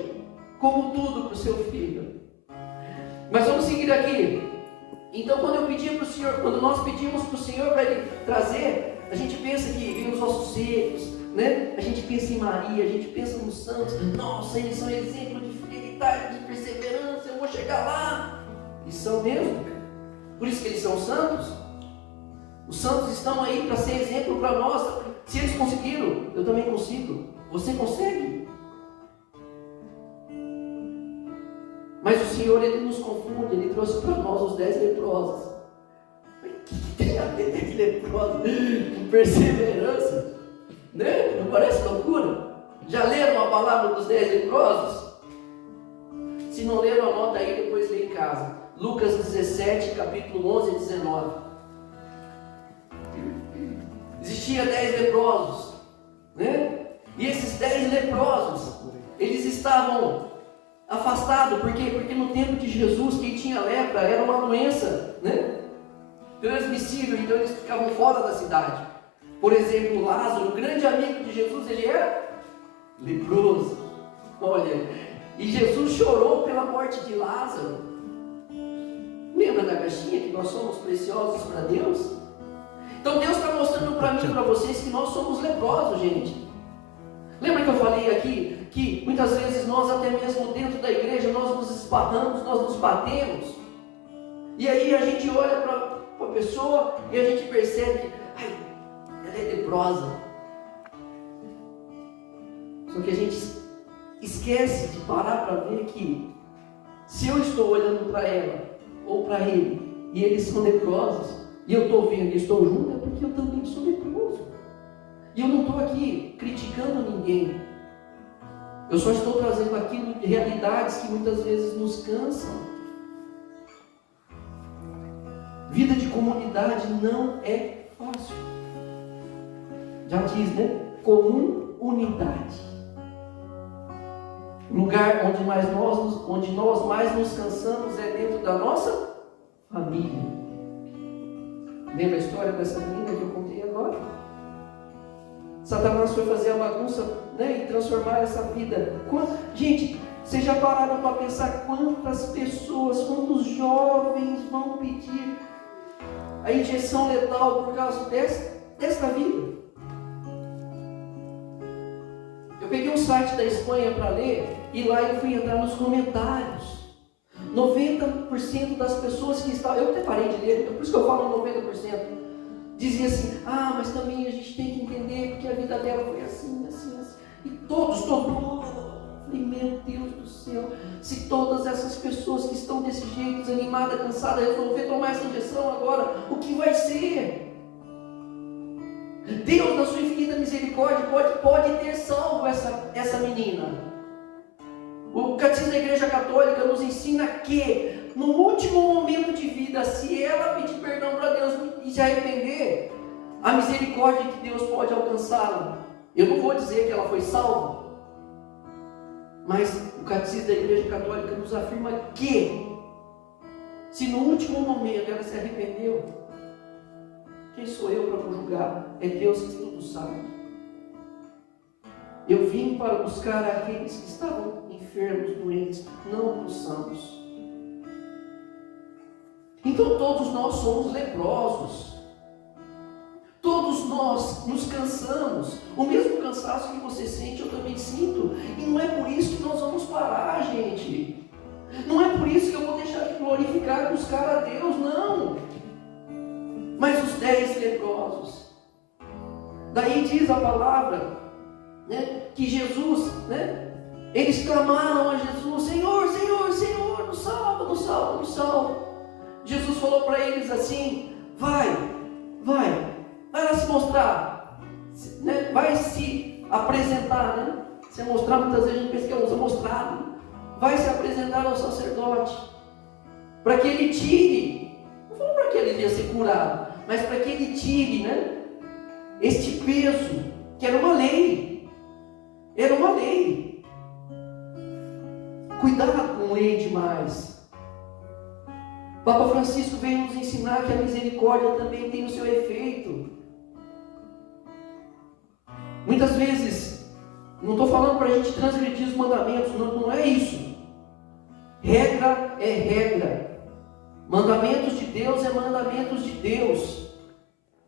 como tudo para o seu filho. Mas vamos seguir aqui. Então, quando eu pedi para o Senhor, quando nós pedimos para o Senhor para Ele trazer, a gente pensa que vem nos nossos secos, né? A gente pensa em Maria, a gente pensa nos santos. Nossa, eles são exemplo de fidelidade, de perseverança. Eu vou chegar lá. E são mesmo. Por isso que eles são santos. Os santos estão aí para ser exemplo para nós. Se eles conseguiram, eu também consigo. Você consegue? Mas o Senhor, Ele nos confunde. Ele trouxe para nós os 10 leprosos. O que tem a ver 10 leprosos com perseverança? Né? Não parece loucura? Já leram a palavra dos 10 leprosos? Se não leram, anota aí, depois lê em casa. Lucas 17, capítulo 11 e 19. Existia 10 leprosos, né? E esses 10 leprosos, eles estavam afastados. Por quê? Porque no tempo de Jesus, quem tinha lepra era uma doença, né, transmissível. Então eles ficavam fora da cidade. Por exemplo, Lázaro, o grande amigo de Jesus, ele era leproso. Olha, e Jesus chorou pela morte de Lázaro. Lembra da caixinha que nós somos preciosos para Deus? Então Deus está mostrando para mim e para vocês que nós somos leprosos, gente. Lembra que eu falei aqui que muitas vezes nós, até mesmo dentro da igreja, nós nos esbarramos, nós nos batemos. E aí a gente olha para a pessoa e a gente percebe que ela é leprosa. Só que a gente esquece de parar para ver que se eu estou olhando para ela ou para ele e eles são leprosos, e eu estou vendo e estou junto, é porque eu também sou leproso. E eu não estou aqui criticando ninguém. Eu só estou trazendo aqui realidades que muitas vezes nos cansam. Vida de comunidade não é fácil. Já diz, né? Comunidade. O lugar onde nós mais nos cansamos é dentro da nossa família. Lembra a história dessa menina que eu contei agora? Satanás foi fazer a bagunça, né, e transformar essa vida. Gente, vocês já pararam para pensar quantas pessoas, quantos jovens vão pedir a injeção letal por causa desta vida? Eu peguei um site da Espanha para ler e lá eu fui entrar nos comentários. 90% das pessoas que estavam, eu até parei de ler, por isso que eu falo 90%, dizia assim, mas também a gente tem que entender porque a vida dela foi assim, assim, assim. E todos, falei, meu Deus do céu, se todas essas pessoas que estão desse jeito, desanimadas, cansadas, resolver tomar essa injeção agora, o que vai ser? Deus, na sua infinita misericórdia, pode ter salvo essa menina. O Catecismo da Igreja Católica nos ensina que no último momento de vida, se ela pedir perdão para Deus e se arrepender, a misericórdia de Deus pode alcançá-la. Eu não vou dizer que ela foi salva, mas o Catecismo da Igreja Católica nos afirma que se no último momento ela se arrependeu, Quem sou eu para julgar? É Deus que tudo sabe. Eu vim para buscar aqueles que estavam enfermos, doentes, não os sãos. Então todos nós somos leprosos. Todos nós nos cansamos. O mesmo cansaço que você sente, eu também sinto. E não é por isso que nós vamos parar, gente. Não é por isso que eu vou deixar de glorificar e buscar a Deus, não. Mas os 10 leprosos. Daí diz a palavra, né, que Jesus, né, eles clamaram a Jesus: Senhor, Senhor, Senhor, nos salva, nos salva, nos salva. Jesus falou para eles assim: vai lá se mostrar, né? Vai se apresentar, né? Se mostrar, muitas vezes a gente pensa que é mostrado. Vai se apresentar ao sacerdote, para que ele tire, não falou para que ele ia ser curado, mas para que ele tire, né, este peso, que era uma lei. Era uma lei. Cuidado com lei demais. Papa Francisco veio nos ensinar que a misericórdia também tem o seu efeito. Muitas vezes, não estou falando para a gente transgredir os mandamentos, não é isso. Regra é regra. Mandamentos de Deus é mandamentos de Deus.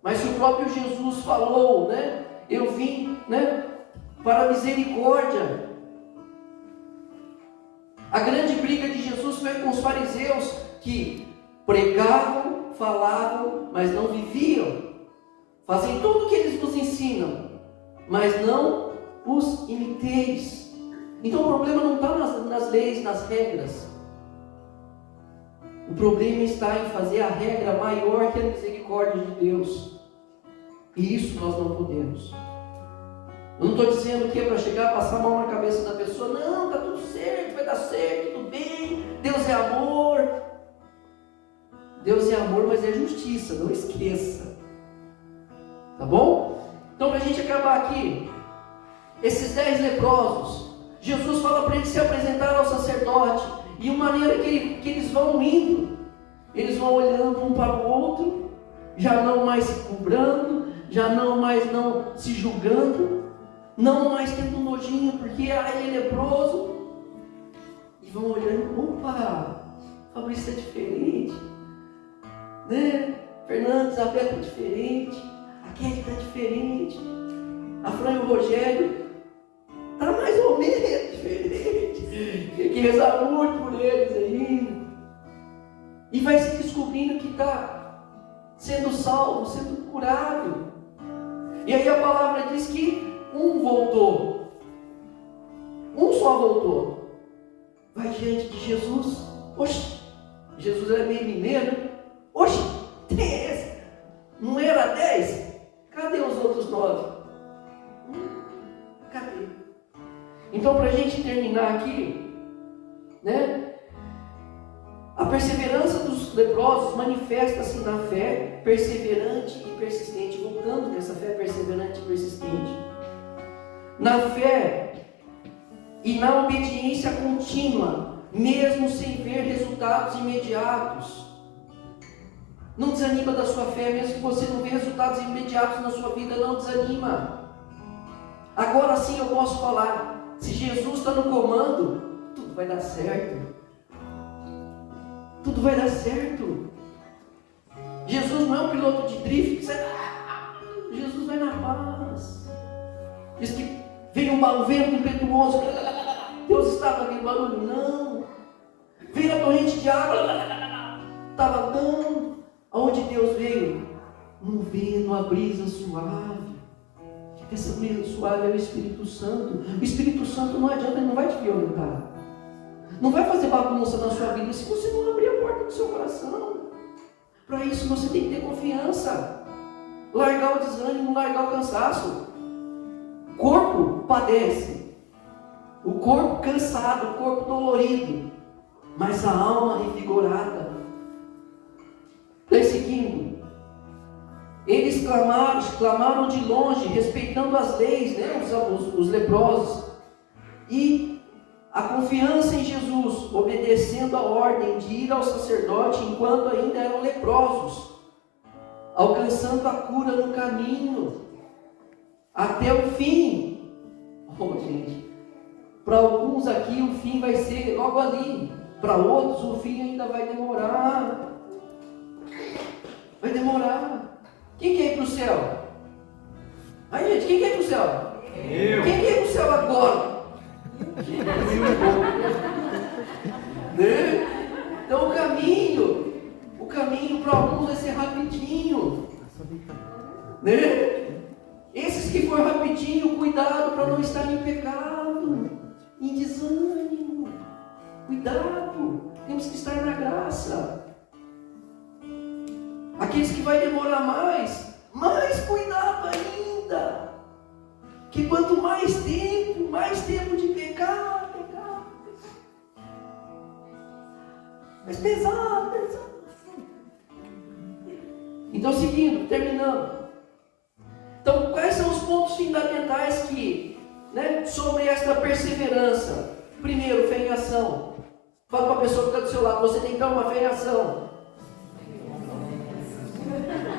Mas se o próprio Jesus falou, né? Eu vim, né, para a misericórdia. A grande briga de Jesus foi com os fariseus, que pregavam, falavam, mas não viviam. Fazem tudo o que eles nos ensinam, mas não os imiteis. Então o problema não está nas leis, nas regras. O problema está em fazer a regra maior que a misericórdia de Deus. E isso nós não podemos. Eu não estou dizendo que é para chegar, passar a mão na cabeça da pessoa. Não, está tudo certo, vai dar certo, tudo bem. Deus é amor. Deus é amor, mas é justiça, não esqueça. Tá bom? Então, para a gente acabar aqui, esses 10 leprosos, Jesus fala para eles se apresentar ao sacerdote. E uma maneira que eles vão indo, eles vão olhando um para o outro, já não mais se cobrando, já não mais não se julgando, não mais tendo um nojinho, porque ele é leproso. E vão olhando: opa, Fabrício é diferente, né? Fernando, Isabel está diferente, a Kelly está diferente, a Fran e o Rogério está mais ou menos diferente. Tem que rezar muito por eles ainda. E vai se descobrindo que está sendo salvo, sendo curado. E aí a palavra diz que um voltou. Um só voltou. Vai diante de Jesus. Oxe, Jesus era meio mineiro, né? Oxe, tem esse? Não era 10? Cadê os outros 9? Cadê? Então, para a gente terminar aqui, né? A perseverança dos leprosos manifesta-se na fé perseverante e persistente. Voltando nessa fé perseverante e persistente. Na fé e na obediência contínua, mesmo sem ver resultados imediatos. Não desanima da sua fé, mesmo que você não vê resultados imediatos na sua vida, não desanima. Agora sim eu posso falar, se Jesus está no comando, tudo vai dar certo. Tudo vai dar certo. Jesus não é um piloto de drift, Jesus vai na paz. Diz que veio um vento impetuoso, Deus estava naquele barulho, não. Veio a torrente de água, estava dando. Aonde Deus veio? No vento, a brisa suave. Essa brisa suave é o Espírito Santo. O Espírito Santo não adianta, ele não vai te violentar. Não vai fazer bagunça na sua vida se você não abrir a porta do seu coração. Para isso você tem que ter confiança. Largar o desânimo, largar o cansaço. O corpo padece. O corpo cansado, o corpo dolorido. Mas a alma revigorada. Perseguindo. Eles clamaram de longe, respeitando as leis, né? os leprosos. E a confiança em Jesus, obedecendo a ordem de ir ao sacerdote enquanto ainda eram leprosos. alcançando a cura no caminho, até o fim. Oh, gente, para alguns aqui o fim vai ser logo ali, para outros o fim ainda vai demorar. Vai demorar. Quem quer ir para o céu? Aí, gente, quem quer ir para o céu? Eu. Quem quer ir para o céu agora? Né? Então o caminho para alguns vai ser rapidinho, né? Esses que for rapidinho, cuidado para não estar em pecado, em desânimo. Cuidado, temos que estar na graça. Aqueles que vai demorar mais cuidado ainda. Que quanto mais tempo de pecar. Mas pesado. Então, seguindo, terminando. Então, quais são os pontos fundamentais que, né, sobre esta perseverança? Primeiro, fé em ação. Fala para a pessoa que está do seu lado, você tem que dar uma fé em ação.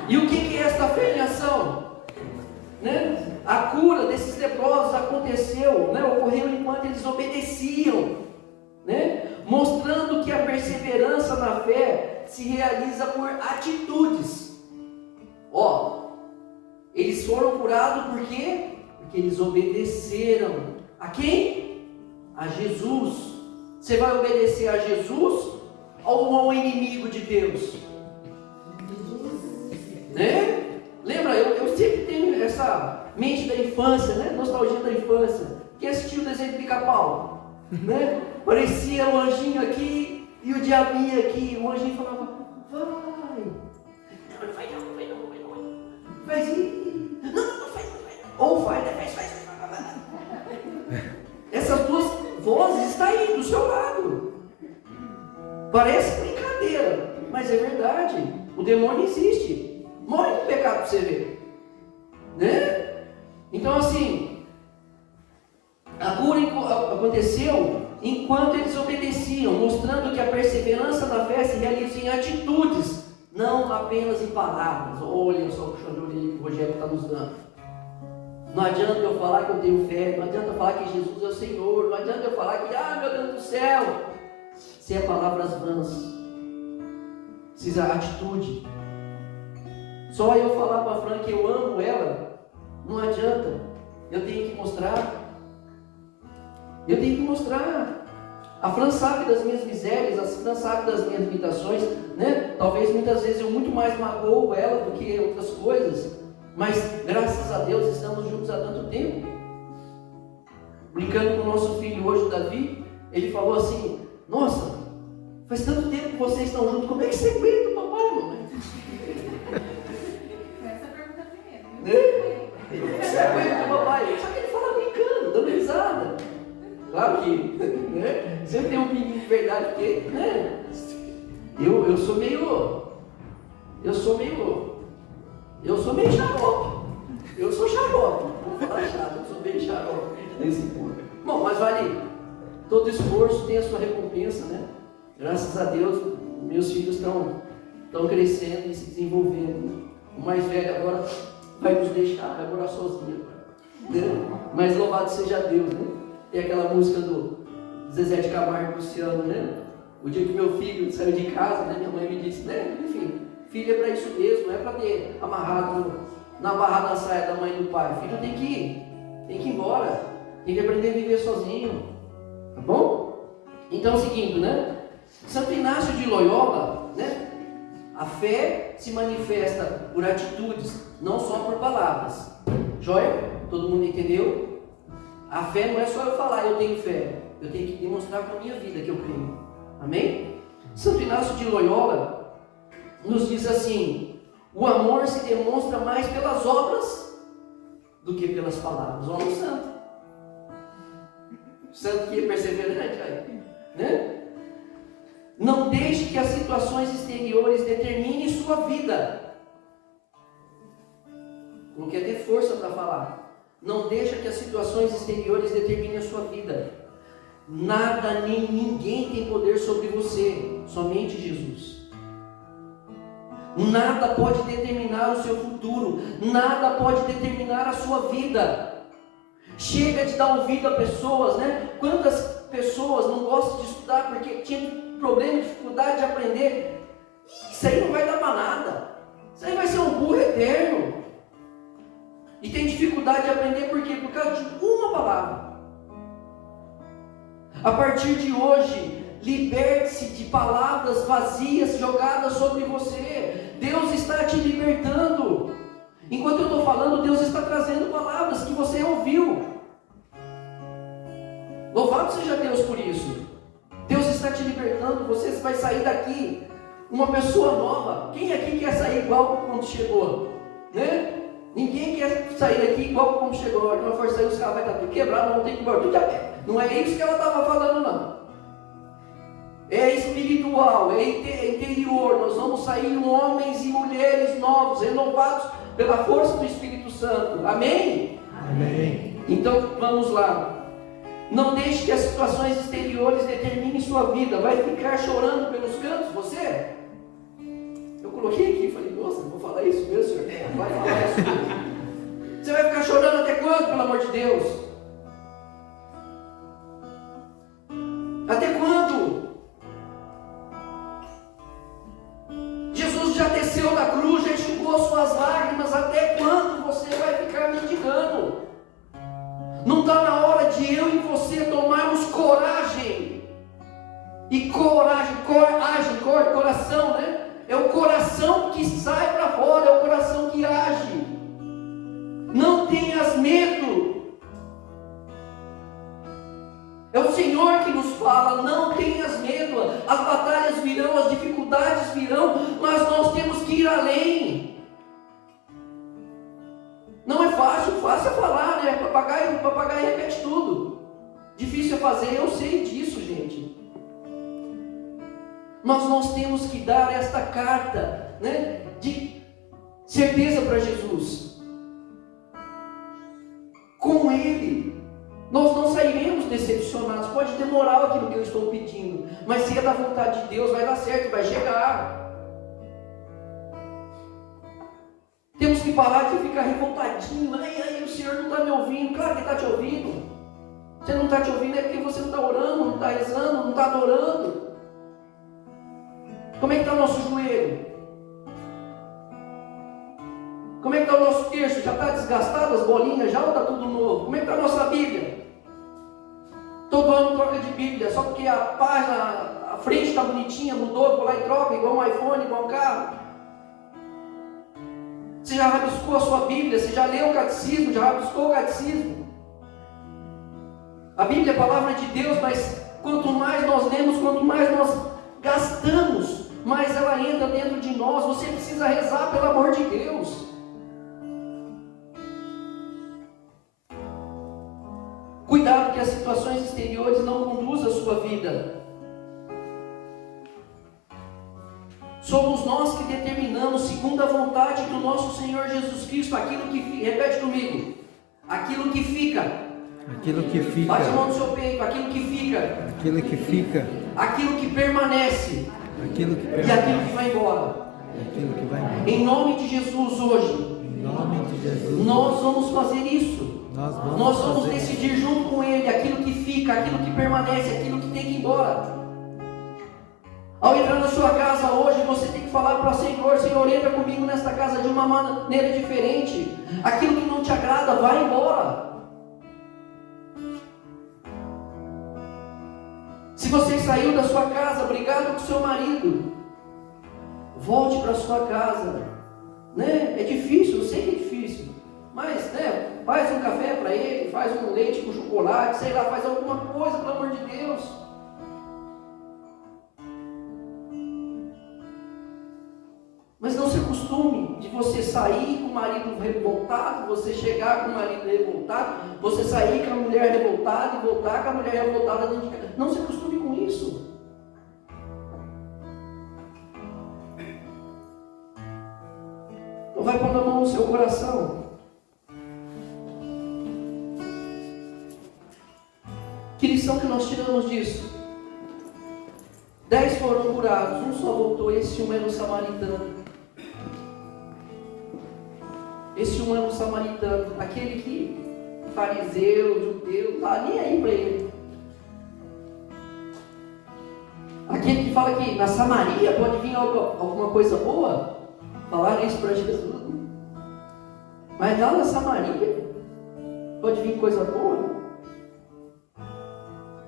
E o que é esta fé em ação? Né? A cura desses leprosos aconteceu, né, ocorreu enquanto eles obedeciam, né? Mostrando que a perseverança na fé se realiza por atitudes. Eles foram curados por quê? Porque eles obedeceram. A quem? A Jesus. Você vai obedecer a Jesus ou ao inimigo de Deus? Né? Lembra, eu sempre tenho essa mente da infância, né? Nostalgia da infância. Quem assistiu o desenho do Pica-Pau? Né? Parecia o anjinho aqui e o diabinho aqui. O anjinho falava, vai. Não vai não. Faz isso. Não faz. Ou faz. Essas duas vozes estão aí do seu lado. Parece brincadeira, mas é verdade. O demônio existe. Morre no pecado para você ver. Né? Então assim, a cura aconteceu enquanto eles obedeciam, mostrando que a perseverança na fé se realiza em atitudes, não apenas em palavras. Olha só o puxão de orelha que o Rogério está nos dando. Não adianta eu falar que eu tenho fé, não adianta eu falar que Jesus é o Senhor, não adianta eu falar que, meu Deus do céu, se é palavras vãs. Precisa atitude. Só eu falar para a Fran que eu amo ela, não adianta. Eu tenho que mostrar. A Fran sabe das minhas misérias, a Fran sabe das minhas limitações, né? Talvez muitas vezes eu muito mais magoo ela do que outras coisas, mas graças a Deus estamos juntos há tanto tempo. Brincando com o nosso filho hoje, o Davi, ele falou assim, nossa, faz tanto tempo que vocês estão juntos, como é que você aguenta o papai, mamãe? Essa pergunta primeiro. Né? Como é que você aguenta o papai? Só que ele fala brincando, dando risada. Claro que, né? Sempre tem um pinguinho de verdade, porque, né? Eu sou meio xarope. Eu sou xarope. Vou falar chato, eu sou meio xarope nesse ponto. Bom, mas vale, todo esforço tem a sua recompensa, né? Graças a Deus, meus filhos estão crescendo e se desenvolvendo. O mais velho agora vai nos deixar, vai morar sozinho. Né? Mas louvado seja Deus, né? Tem aquela música do Zezé de Camargo e Luciano, né? O dia que meu filho saiu de casa, né, minha mãe me disse, né? Enfim, filho é para isso mesmo, não é para ter amarrado na barra da saia da mãe e do pai. Filho tem que ir embora, tem que aprender a viver sozinho, tá bom? Então, seguindo, né? Santo Inácio de Loyola, né? A fé se manifesta por atitudes, não só por palavras. Joia? Todo mundo entendeu? A fé não é só eu falar, eu tenho fé. Eu tenho que demonstrar com a minha vida que eu creio. Amém? Santo Inácio de Loyola nos diz assim: o amor se demonstra mais pelas obras do que pelas palavras. O amor santo. Santo que é perseverante, aí, né? Não deixe que as situações exteriores determinem sua vida. Não quer ter força para falar. Não deixa que as situações exteriores determinem a sua vida. Nada nem ninguém tem poder sobre você, somente Jesus. Nada pode determinar o seu futuro, nada pode determinar a sua vida. Chega de dar ouvido a pessoas, né? Quantas pessoas não gostam de estudar porque tinha problema, dificuldade de aprender? Isso aí não vai dar para nada. Isso aí vai ser um burro eterno. E tem dificuldade de aprender por quê? Por causa de uma palavra. A partir de hoje, liberte-se de palavras vazias jogadas sobre você. Deus está te libertando. Enquanto eu estou falando, Deus está trazendo palavras que você ouviu. Louvado seja Deus por isso. Deus está te libertando. Você vai sair daqui uma pessoa nova. Quem aqui quer sair igual quando chegou? Né? Ninguém quer sair daqui igual como chegou. Então, for sair, os caras vão estar tudo quebrado, vão ter que ir embora tudo de a pé. Não é isso que ela estava falando, não. É espiritual, é interior. Nós vamos sair homens e mulheres novos, renovados pela força do Espírito Santo. Amém? Amém. Então vamos lá. Não deixe que as situações exteriores determinem sua vida. Vai ficar chorando pelos cantos, você? Eu coloquei aqui e falei, nossa, não vou falar isso mesmo, senhor? Vai falar isso mesmo. Você vai ficar chorando até quando, pelo amor de Deus? Até quando? Jesus já desceu da cruz, já enxugou suas lágrimas. Até quando você vai ficar mendigando? Não está na hora de eu e você tomarmos coragem? E coragem, coração, né? É o coração que sai para fora, é o coração que age. Não tenhas medo. É o Senhor que nos fala, não tenhas medo. As batalhas virão, as dificuldades virão, mas nós temos que ir além. Não é fácil, fácil é falar, né? Papagaio repete tudo. Difícil é fazer, eu sei disso, gente. Mas nós temos que dar esta carta, né, de certeza para Jesus. Com Ele, nós não sairemos decepcionados. Pode demorar aquilo que eu estou pedindo, mas se é da vontade de Deus, vai dar certo, vai chegar. Temos que parar de ficar revoltadinho. Aí o Senhor não está me ouvindo. Claro que Ele está te ouvindo. Você não está te ouvindo é porque você não está orando, não está rezando, não está adorando. Como é que está o nosso joelho? Como é que está o nosso terço? Já está desgastado as bolinhas já ou está tudo novo? Como é que está a nossa Bíblia? Todo ano troca de Bíblia, só porque a página, a frente está bonitinha, mudou, vou lá e troca, igual um iPhone, igual um carro. Você já rabiscou a sua Bíblia? Você já leu o catecismo? Já rabiscou o catecismo? A Bíblia é a palavra de Deus, mas quanto mais nós lemos, quanto mais nós gastamos, mais ela entra dentro de nós. Você precisa rezar, pelo amor de Deus. Cuidado que as situações exteriores não conduzam a sua vida. Somos nós que determinamos, segundo a vontade do nosso Senhor Jesus Cristo, aquilo que fica. Repete comigo. Aquilo que fica. Aquilo que fica. Bate a mão no seu peito. Aquilo que fica. Aquilo que fica. Aquilo que permanece. Aquilo que permanece. E aquilo que vai embora. Aquilo que vai embora. Em nome de Jesus hoje. Em nome de Jesus. Nós vamos fazer isso. Nós vamos decidir junto com Ele aquilo que fica, aquilo que permanece, aquilo que tem que ir embora. Ao entrar na sua casa hoje, você tem que falar para o Senhor: Senhor, entra comigo nesta casa de uma maneira diferente. Aquilo que não te agrada, vai embora. Se você saiu da sua casa brigado com seu marido, volte para a sua casa. Né? É difícil, eu sei que é difícil. Mas, né, faz um café para ele, faz um leite com chocolate, sei lá, faz alguma coisa, pelo amor de Deus. Mas não se acostume de você sair com o marido revoltado, você chegar com o marido revoltado, você sair com a mulher revoltada e voltar com a mulher revoltada dentro de casa. Não se acostume com isso. Então vai pondo a mão no seu coração. Que lição que nós tiramos disso? 10 foram curados, um só voltou, esse um era o samaritano. samaritano, aquele que fariseu, judeu, não está nem aí para ele. Aquele que fala que na Samaria pode vir alguma coisa boa, falaram isso para Jesus. Mas lá na Samaria pode vir coisa boa.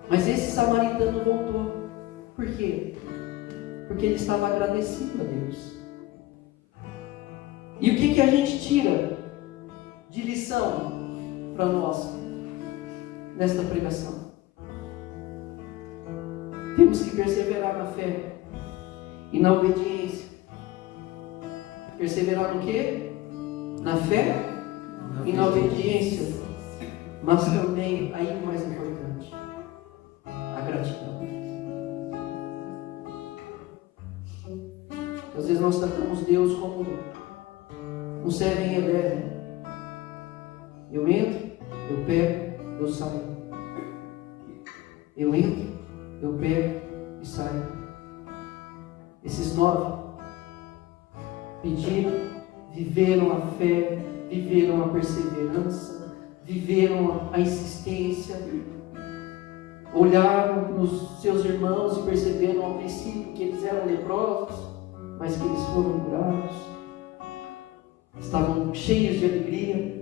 Mas esse samaritano voltou. Por quê? Porque ele estava agradecido a Deus. E o que a gente tira de lição para nós nesta pregação? Temos que perseverar na fé e na obediência. Perseverar no quê? Na fé e na obediência. Mas também, aí o mais importante, a gratidão. Às vezes nós tratamos Deus como um 7-Eleven. Eu entro, eu pego, eu saio. Eu entro, eu pego e saio. Esses 9 pediram, viveram a fé, viveram a perseverança, viveram a insistência, olharam nos seus irmãos e perceberam ao princípio que eles eram leprosos, mas que eles foram curados, estavam cheios de alegria.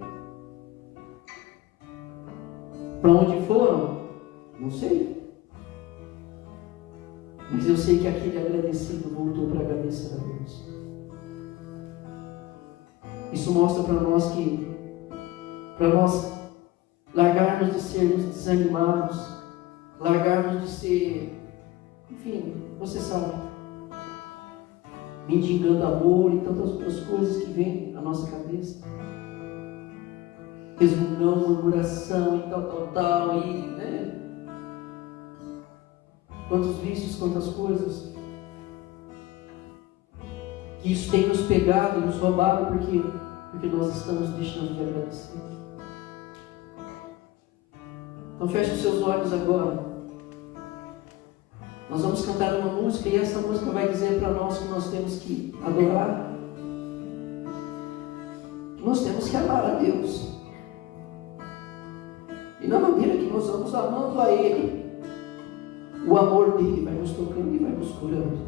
Para onde foram? Não sei. Mas eu sei que aquele agradecido voltou para agradecer a Deus. Isso mostra para nós que, para nós largarmos de sermos desanimados, largarmos de ser, enfim, você sabe, mendigando amor e tantas outras coisas que vêm à nossa cabeça. Resmungão, murmuração e tal, e, né? Quantos vícios, quantas coisas. Que isso tem nos pegado e nos roubado porque nós estamos deixando de agradecer. Então feche os seus olhos agora. Nós vamos cantar uma música e essa música vai dizer para nós que nós temos que adorar. Que nós temos que amar a Deus. E na maneira que nós vamos amando a Ele, o amor dele vai nos tocando e vai nos curando.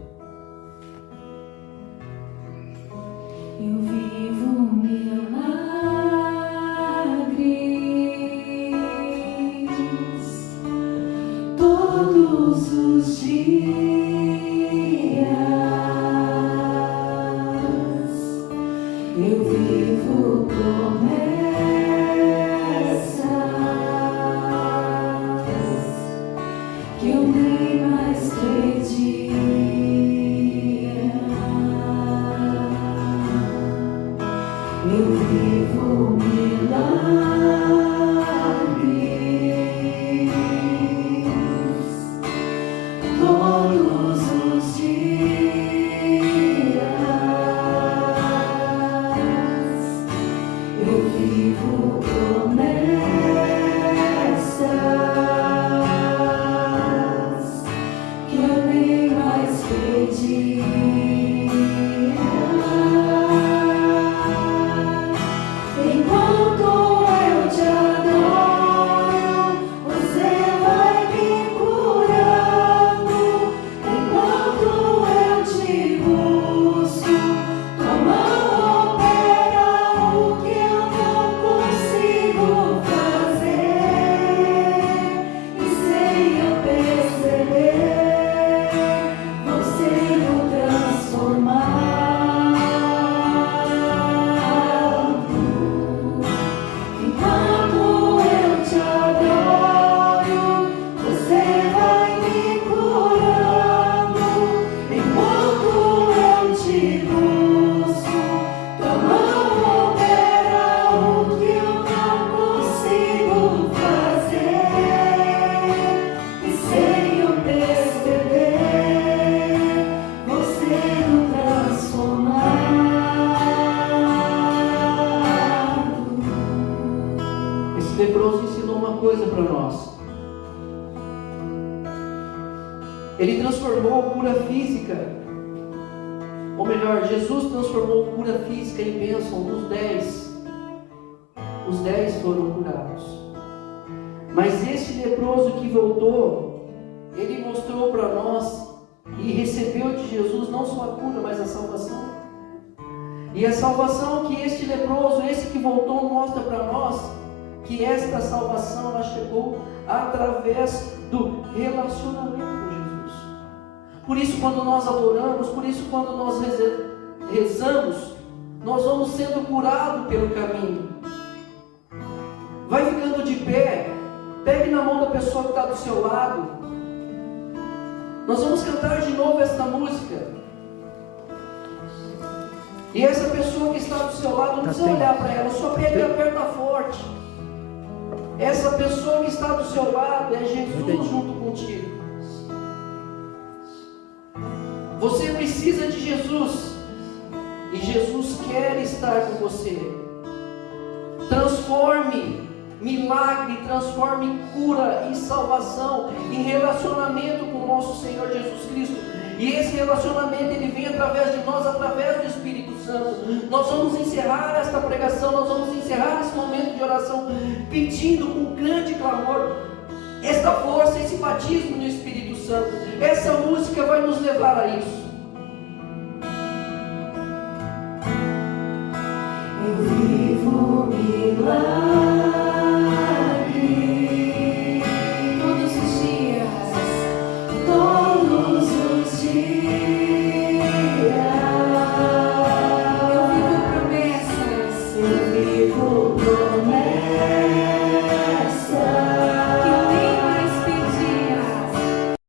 Eu vivo milagres todos os dias. Eu vivo promessas que eu nem mais perdi. Eu vivo milagres todos os dias. Eu vivo promessas que eu nem mais perdi. Enquanto eu te adoro, você vai me curando. Enquanto eu te busco, tua mão opera o que eu não consigo fazer. E sem eu perceber, você me transformar. Enquanto eu te adoro, você vai me curando. Enquanto eu te busco, tua mão opera o que eu não consigo fazer. E sem eu perceber, você me transformar. Esse leproso ensinou uma coisa para nós. Ele transformou cura física, ou melhor, Jesus transformou cura física em bênção nos 10 os 10 foram curados. Mas este leproso que voltou, ele mostrou para nós e recebeu de Jesus não só a cura, mas a salvação. E a salvação que este leproso, esse que voltou, mostra para nós que esta salvação ela chegou através do relacionamento com Jesus. Por isso, quando nós adoramos, por isso, quando nós rezamos, nós vamos sendo curados pelo caminho. Vai ficando de pé, pegue na mão da pessoa que está do seu lado. Nós vamos cantar de novo esta música. E essa pessoa que está do seu lado, não precisa olhar para ela, só pega e aperta forte. Essa pessoa que está do seu lado é Jesus junto contigo. Você precisa de Jesus. E Jesus quer estar com você. Transforme milagre, transforme cura e salvação em relacionamento com o nosso Senhor Jesus Cristo. E esse relacionamento ele vem através de nós, através do Espírito Santo. Nós vamos encerrar esta pregação, nós vamos encerrar esse momento de oração pedindo com grande clamor esta força, esse batismo no Espírito Santo. Essa música vai nos levar a isso. Eu vivo milagre.